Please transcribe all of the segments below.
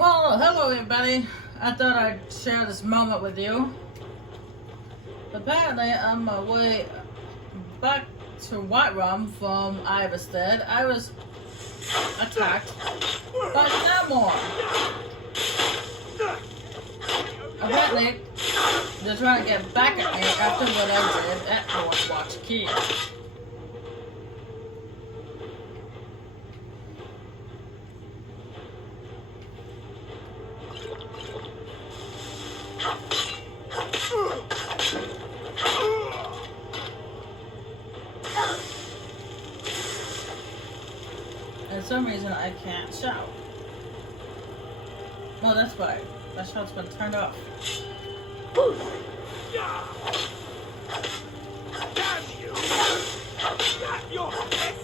Well, hello everybody. I thought I'd share this moment with you. Apparently, on my way back to White Rum from Iverstead, I was attacked by Namor. Apparently, they're trying to get back at me after what I did at Northwatch Key. And for some reason, I can't shout. No, that's right. That shout's been turned off. Damn you! Got your head!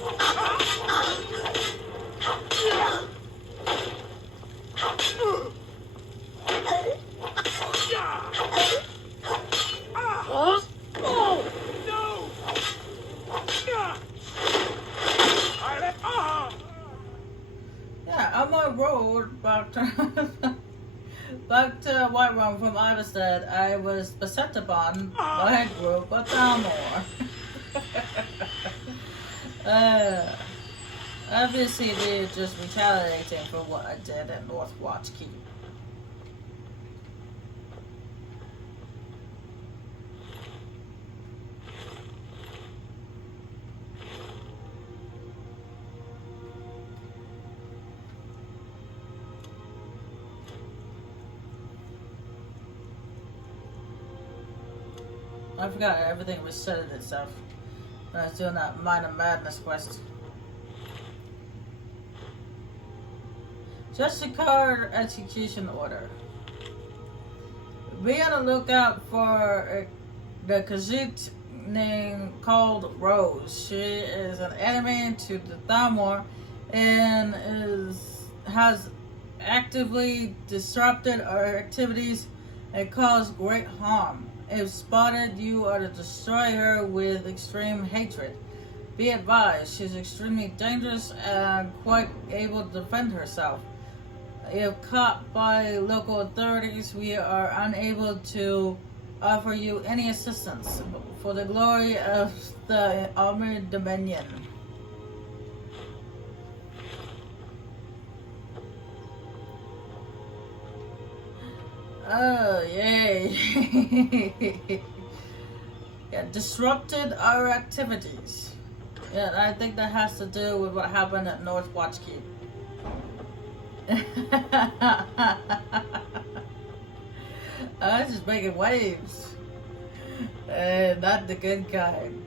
Oh no! Yeah, on my road back to back to White Rum from Iverstead, I was beset upon by a group of Thalmor. Obviously, they're just retaliating for what I did at Northwatch Keep. I forgot everything resetted itself when I was doing that minor madness quest. Just a card execution order. Be on the lookout for the Khajiit named called Rose. She is an enemy to the Thalmor and has actively disrupted our activities and caused great harm. If spotted, you are to destroy her with extreme hatred. Be advised, she's extremely dangerous and quite able to defend herself. If caught by local authorities, we are unable to offer you any assistance for the glory of the Armored Dominion. Oh, yay. Yeah, disrupted our activities. Yeah, I think that has to do with what happened at Northwatch Keep. I was just making waves. Not the good kind.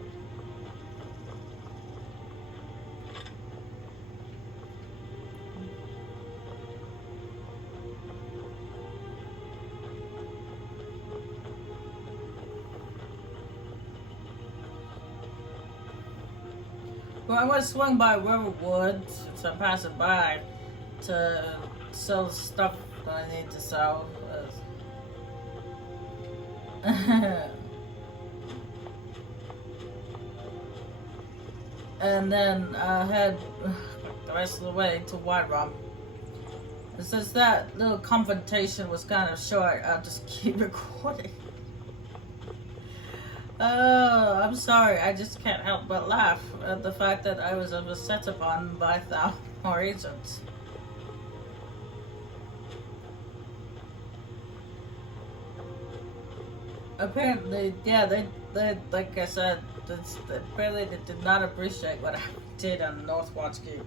Well, I was swung by Riverwood, so I'm passing by to sell stuff that I need to sell. And then I head the rest of the way to White Rum. And since that little confrontation was kind of short, I'll just keep recording. Oh, I'm sorry. I just can't help but laugh at the fact that I was set upon by Thalmor agents. Apparently, yeah, they like I said, apparently they did not appreciate what I did on Northwatch Keep.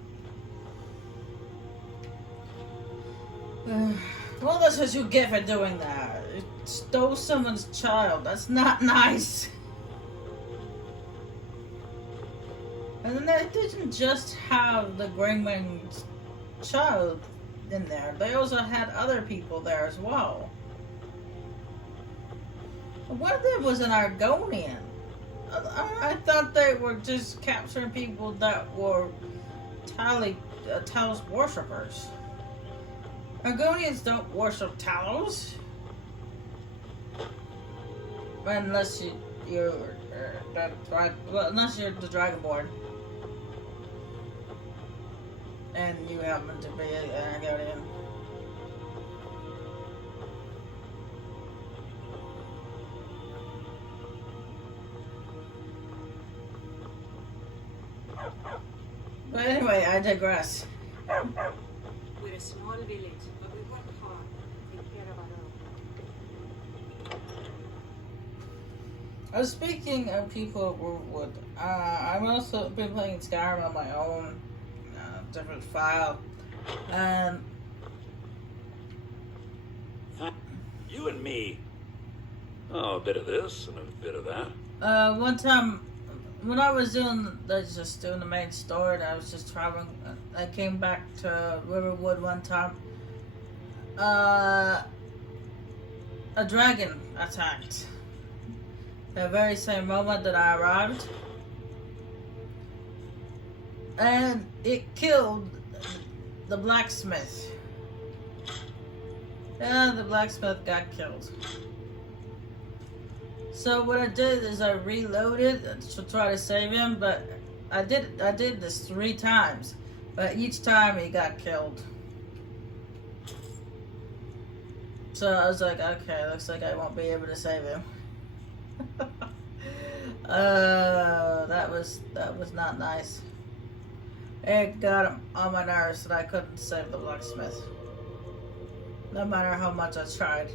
Well, that's what you get for doing that. You stole someone's child. That's not nice. And then they didn't just have the Greenwing's child in there. They also had other people there as well. One of them was an Argonian. I thought they were just capturing people that were Talos worshippers. Argonians don't worship Talos. Unless you're unless you're the Dragonborn. And you happen to be an Argonian. But anyway, I digress. We're a small village, but we work hard to take care of our own. Speaking of people of Rootwood, I've also been playing Skyrim on my own, different file, and You and me. Oh, a bit of this and a bit of that. one time when I was doing the main story, and I was just traveling. I came back to Riverwood one time. A dragon attacked. The very same moment that I arrived, and it killed the blacksmith. Yeah, the blacksmith got killed. So what I did is I reloaded to try to save him, but I did this 3 times, but each time he got killed. So I was like, okay, looks like I won't be able to save him. That was not nice. It got him on my nerves that I couldn't save the blacksmith, no matter how much I tried.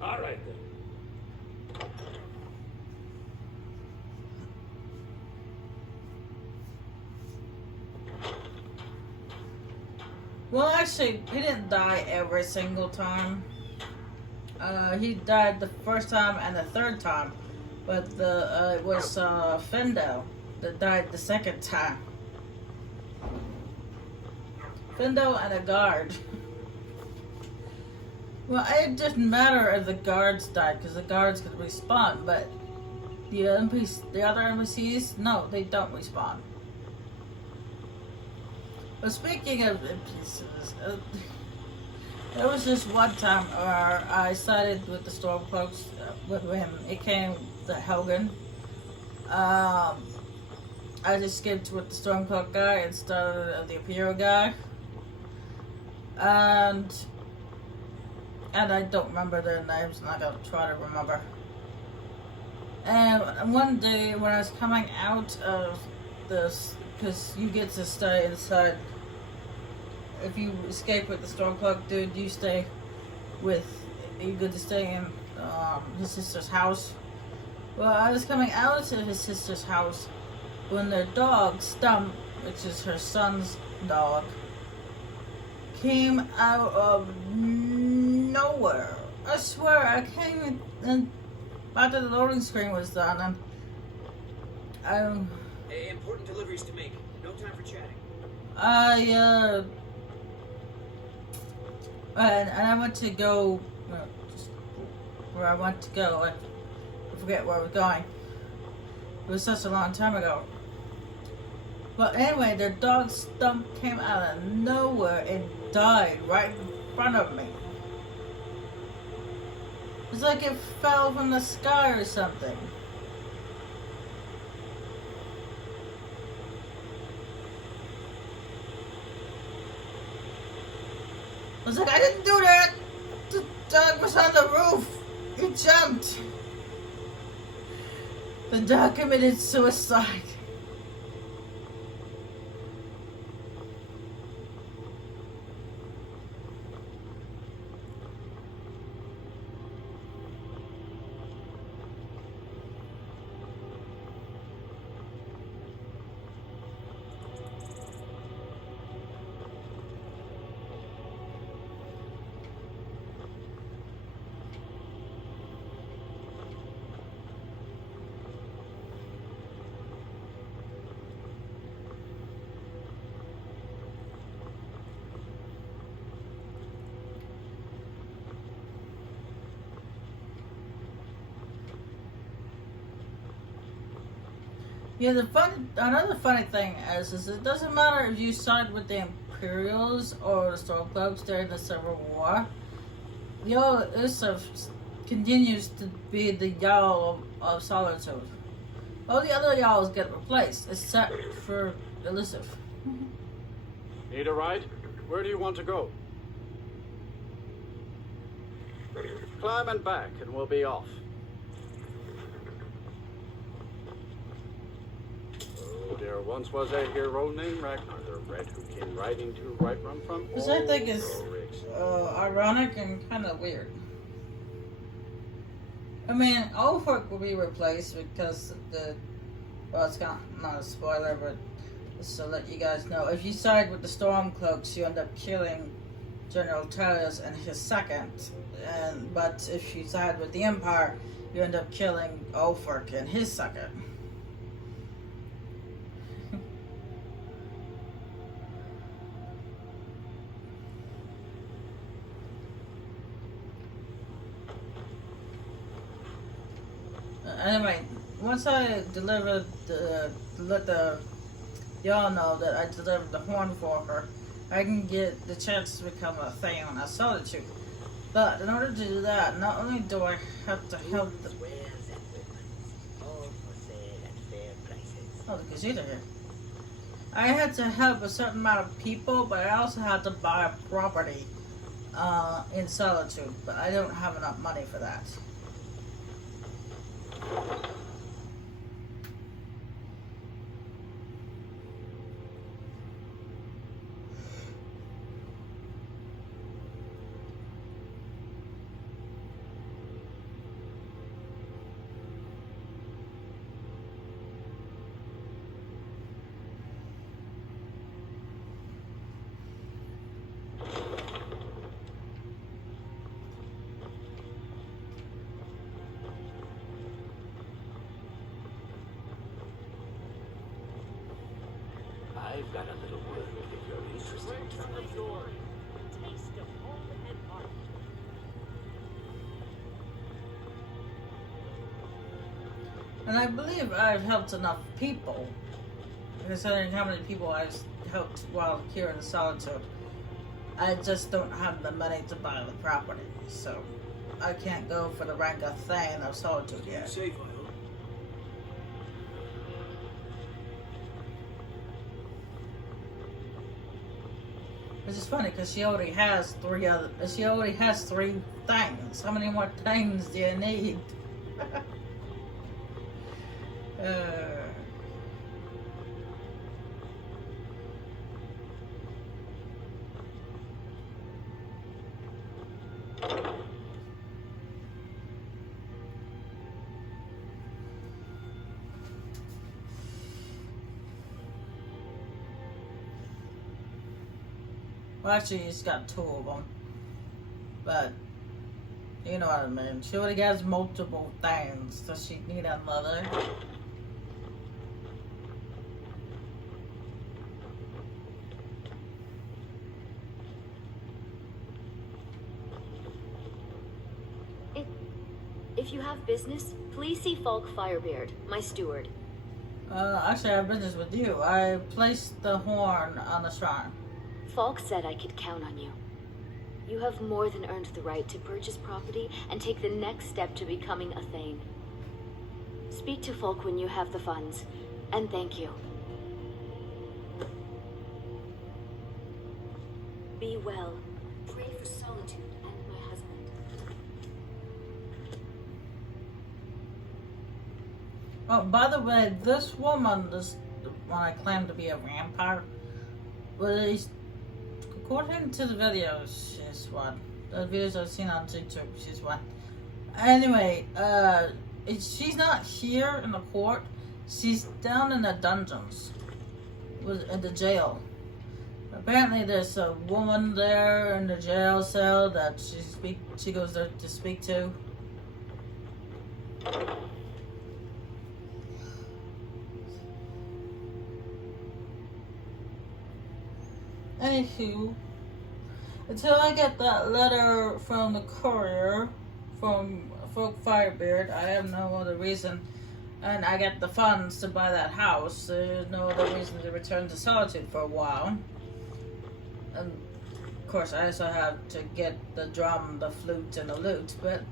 All right then. Well, actually, he didn't die every single time. He died the first time and the third time, but it was Fendo that died the second time. Fendo and a guard. Well, it didn't matter if the guards died because the guards could respawn, but the other NPCs, no, they don't respawn. But speaking of NPCs, there was this one time where I sided with the Stormcloaks with him. It came the Helgen. I just skipped with the Stormcloak guy instead of the Imperial guy. And I don't remember their names, and I gotta try to remember. And one day when I was coming out of this, because you get to stay inside. If you escape with the Stormcloak dude, you get to stay in his sister's house. Well, I was coming out of his sister's house when their dog, Stump, which is her son's dog, came out of nowhere. I swear, I came in, and after the loading screen was done, and Hey, important deliveries to make. No time for chatting. And I went to go, just where I went to go. I forget where I was going. It was such a long time ago. But anyway, their dog Stump came out of nowhere and died right in front of me. It's like it fell from the sky or something. I was like, I didn't do that! The dog was on the roof! He jumped! The dog committed suicide. Yeah, another funny thing is it doesn't matter if you side with the Imperials or the Stormcloaks during the Civil War. Jarl Isaf continues to be the Jarl of Solitude. All the other Jarls get replaced, except for Elisif. Need a ride? Where do you want to go? Climb and back, and we'll be off. There once was a hero named Ragnar the Red who came riding to Whiterun from Which I think all is rigs. ironic and kind of weird. I mean, Ulfric will be replaced because well, it's not a spoiler, but just to let you guys know, if you side with the Stormcloaks, you end up killing General Tullius in his second, but if you side with the Empire, you end up killing Ulfric in his second. Anyway, once I delivered let y'all know that I delivered the horn for her, I can get the chance to become a Thane on a Solitude. But in order to do that, not only do I have to help the the Gazeta here. I had to help a certain amount of people, but I also had to buy a property in Solitude, but I don't have enough money for that. I've got a little word if you're interested. And I believe I've helped enough people, considering how many people I've helped while here in Solitude. I just don't have the money to buy the property, so I can't go for the rank of Thane of Solitude yet. Safe, I hope. Which is funny because she already has three things. How many more things do you need? Well, actually, he's got two of them. But, you know what I mean. She already has multiple things. Does she need another? If you have business, please see Falk Firebeard, my steward. Actually, I have business with you. I placed the horn on the shrine. Falk said I could count on you. You have more than earned the right to purchase property and take the next step to becoming a Thane. Speak to Falk when you have the funds, and thank you. Be well. Pray for Solitude and my husband. Oh, by the way, this woman, this one I claim to be a vampire, was, according to the videos, she's one. The videos I've seen on YouTube, she's one. Anyway, she's not here in the court. She's down in the dungeons, in the jail. Apparently, there's a woman there in the jail cell that she goes there to speak to. Anywho, until I get that letter from the courier from Folk Firebeard, I have no other reason, and I get the funds to buy that house. There's no other reason to return to Solitude for a while. And of course, I also have to get the drum, the flute, and the lute, but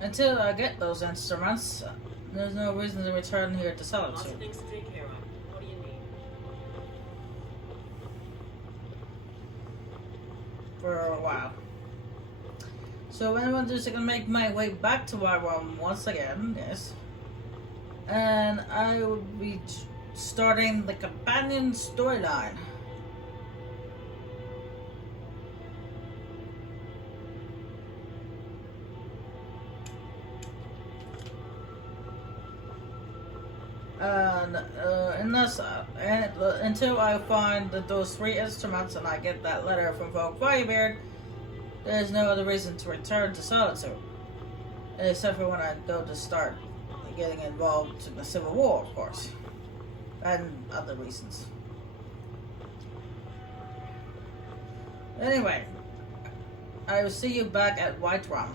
until I get those instruments, there's no reason to return here to Lots Solitude. of things to take care of. What do you need? For a while. So anyone just gonna make my way back to Whiterun once again, yes. and I will be starting the companion storyline. And until I find those 3 instruments and I get that letter from Folk Firebeard, there's no other reason to return to Solitude. Except for when I go to start getting involved in the Civil War, of course. And other reasons. Anyway, I will see you back at Whiterun.